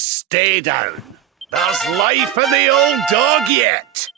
stay down. There's life in the old dog yet.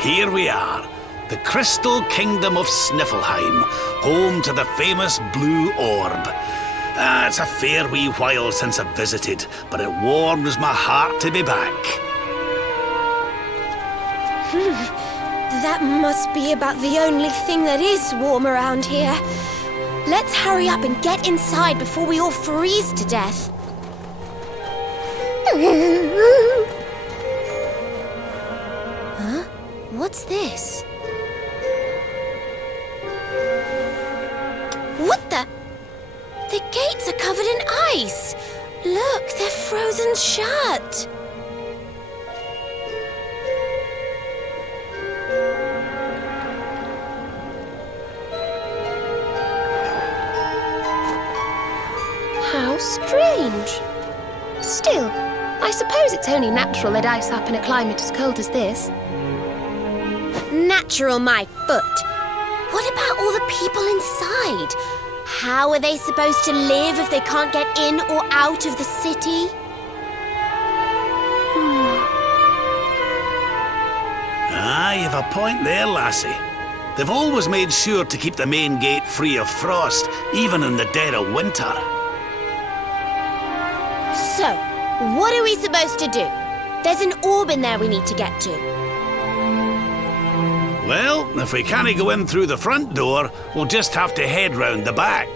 Here we are, the Crystal Kingdom of Sniffleheim, home to the famous Blue Orb. It's a fair wee while since I've visited, but it warms my heart to be back. That must be about the only thing that is warm around here. Let's hurry up and get inside before we all freeze to death. Huh? What's this? What the? The gates are covered in ice. Look, they're frozen shut. How strange. Still, I suppose it's only natural they'd ice up in a climate as cold as this. Natural, my foot. What about all the people inside? How are they supposed to live if they can't get in or out of the city? You've a point there, lassie. They've always made sure to keep the main gate free of frost, even in the dead of winter. So, what are we supposed to do? There's an orb in there we need to get to. Well, if we can't go in through the front door, we'll just have to head round the back.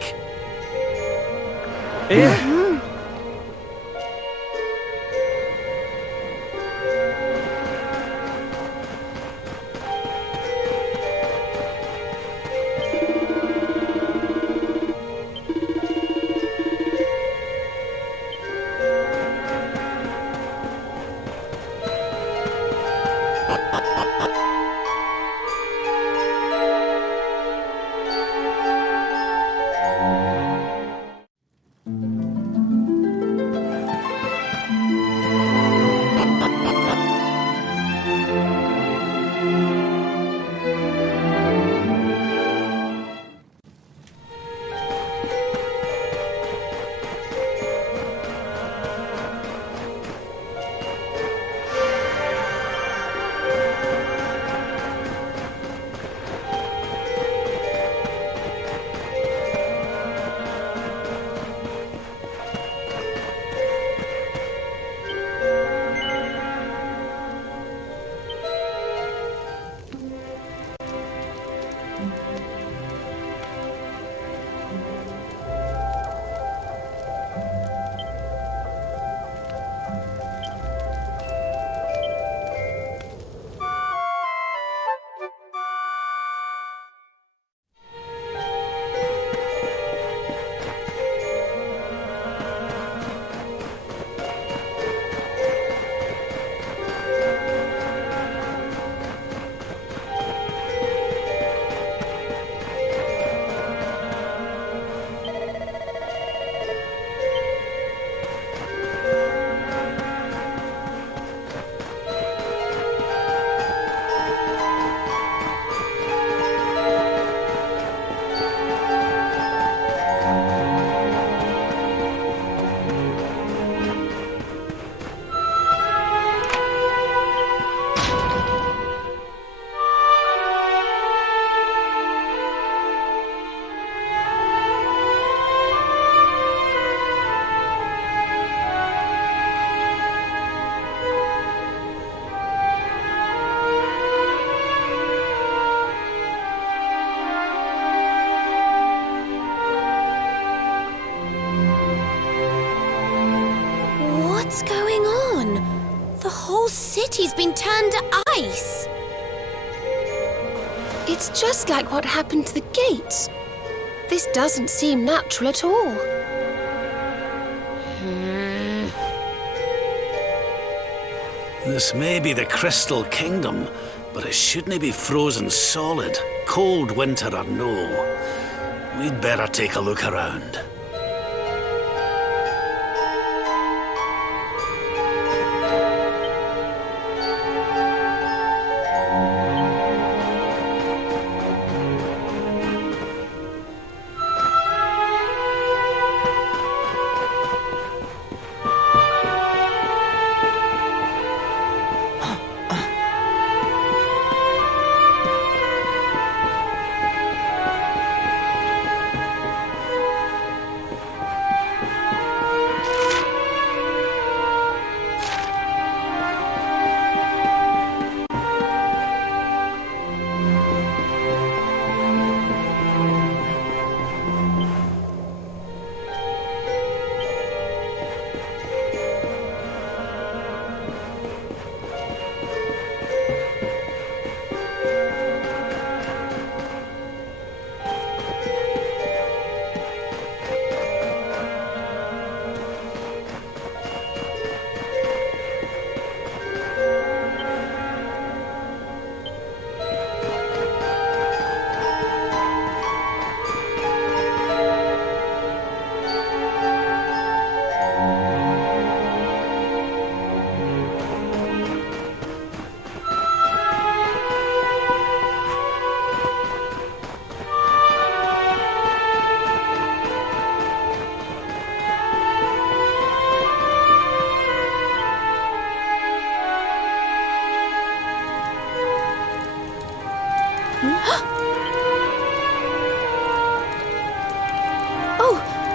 city's been turned to ice. It's just like what happened to the gates. This doesn't seem natural at all. This may be the Crystal Kingdom, but it shouldn't be frozen solid, cold winter or no. We'd better take a look around.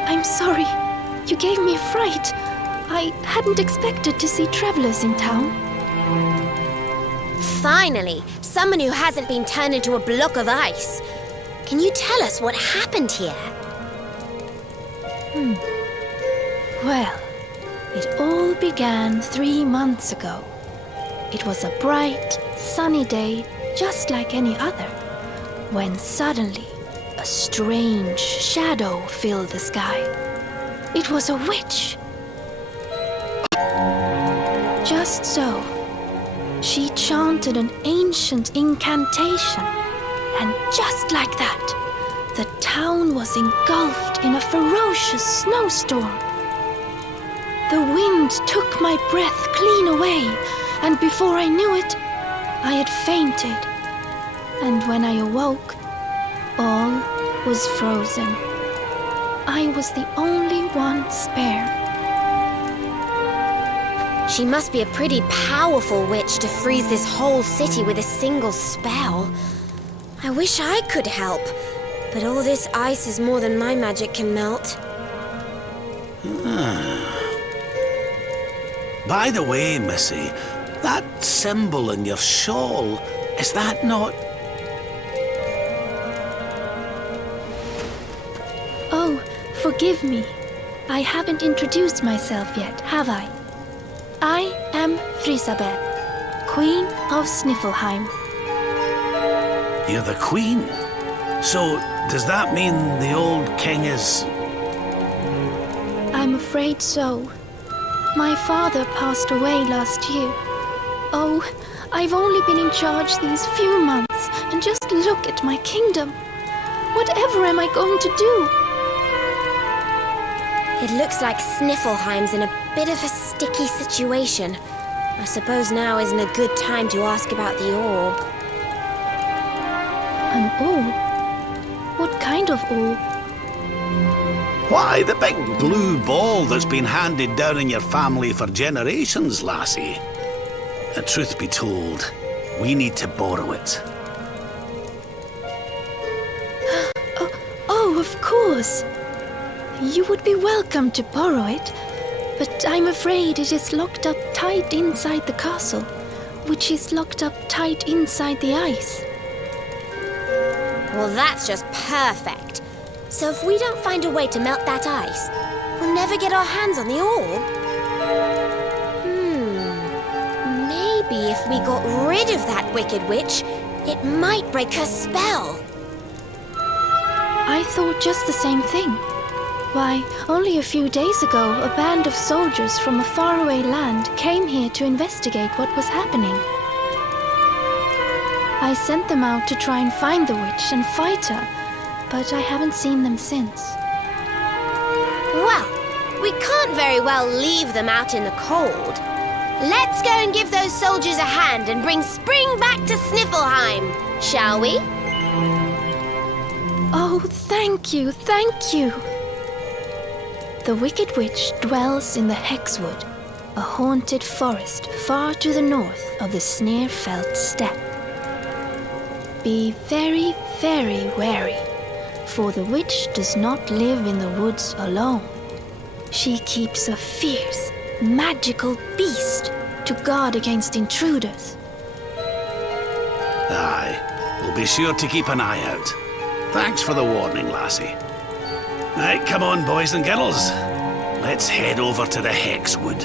I'm sorry. You gave me a fright. I hadn't expected to see travelers in town. Finally, someone who hasn't been turned into a block of ice. Can you tell us what happened here? Well, it all began 3 months ago. It was a bright, sunny day, just like any other, when suddenly a strange shadow filled the sky. It was a witch. Just so, she chanted an ancient incantation, and just like that, the town was engulfed in a ferocious snowstorm. The wind took my breath clean away, and before I knew it, I had fainted. And when I awoke, all was frozen. I was the only one spared. She must be a pretty powerful witch to freeze this whole city with a single spell. I wish I could help, but all this ice is more than my magic can melt. By the way, Missy, that symbol in your shawl, is that not... Oh, forgive me. I haven't introduced myself yet, have I? I am Frisabel, Queen of Sniffelheim. You're the queen? So, does that mean the old king is... I'm afraid so. My father passed away last year. Oh, I've only been in charge these few months, and just look at my kingdom. Whatever am I going to do? It looks like Sniffelheim's in a bit of a sticky situation. I suppose now isn't a good time to ask about the orb. An orb? What kind of orb? Why, the big blue ball that's been handed down in your family for generations, lassie. Truth be told, we need to borrow it. Oh, of course. You would be welcome to borrow it, but I'm afraid it is locked up tight inside the castle, which is locked up tight inside the ice. Well, that's just perfect. So if we don't find a way to melt that ice, we'll never get our hands on the orb. maybe if we got rid of that wicked witch, it might break her spell. I thought just the same thing. Why, only a few days ago, a band of soldiers from a faraway land came here to investigate what was happening. I sent them out to try and find the witch and fight her, but I haven't seen them since. Well, we can't very well leave them out in the cold. Let's go and give those soldiers a hand and bring spring back to Sniffleheim, shall we? Oh, thank you, thank you. The Wicked Witch dwells in the Hexwood, a haunted forest far to the north of the Sneerfelt steppe. Be very, very wary, for the witch does not live in the woods alone. She keeps a fierce, magical beast to guard against intruders. Aye, we'll be sure to keep an eye out. Thanks for the warning, lassie. Right, come on, boys and girls. Let's head over to the Hexwood.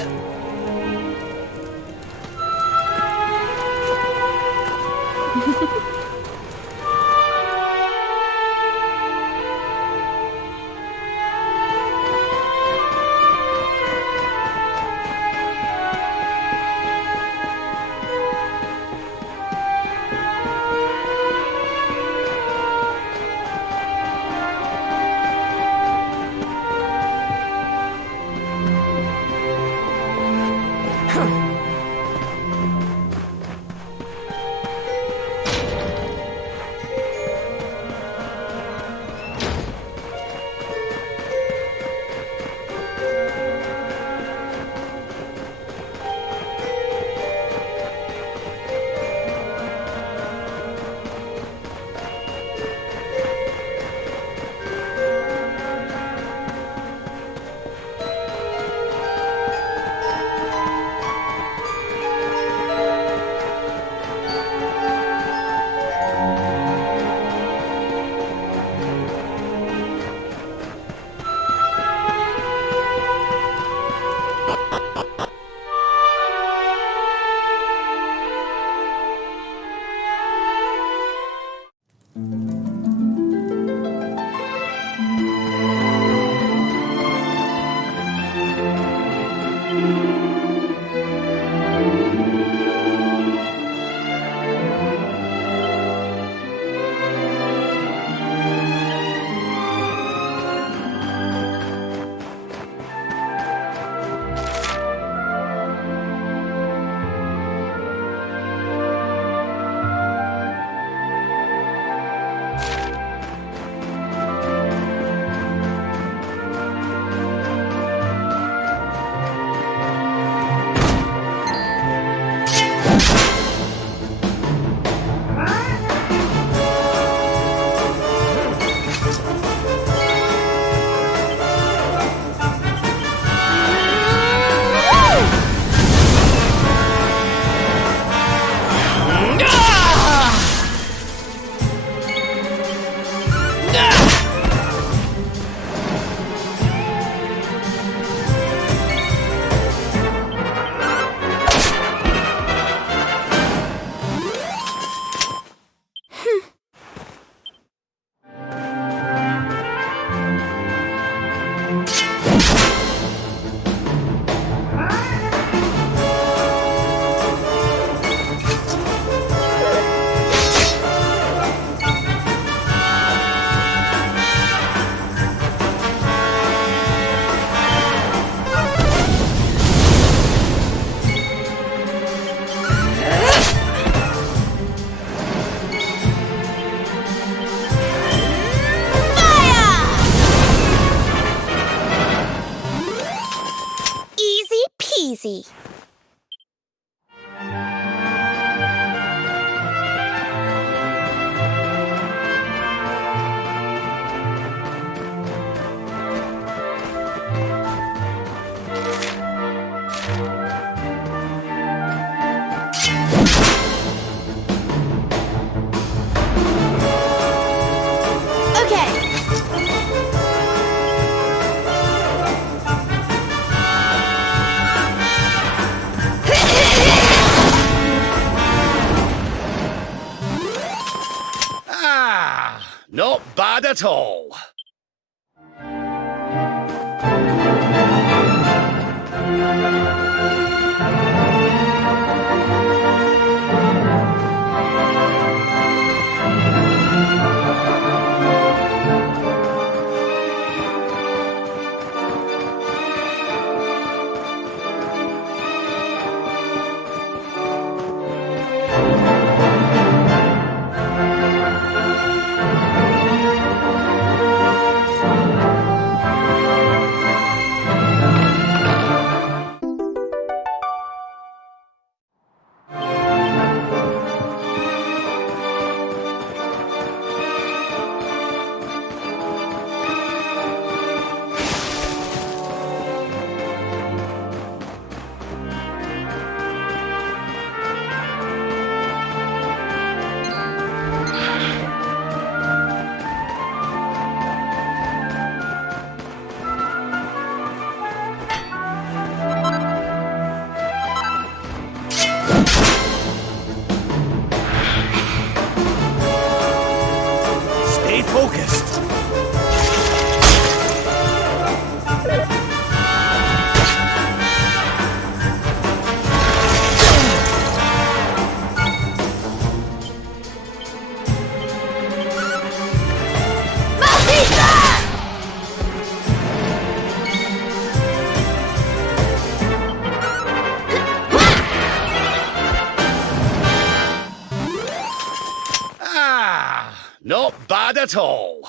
bad at all. Focused. Not bad at all.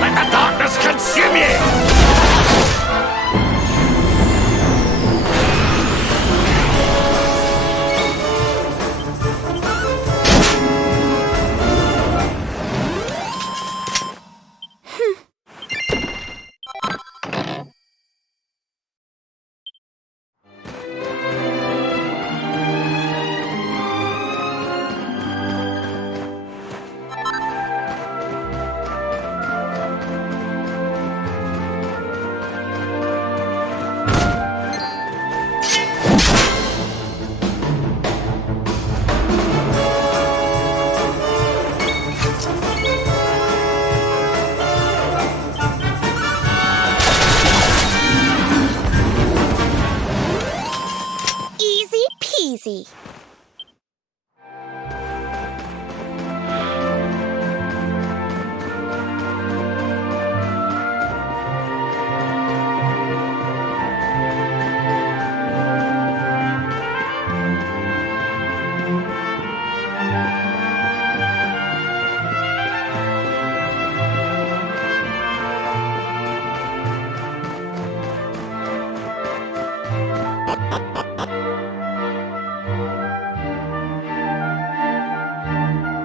Let the darkness consume you!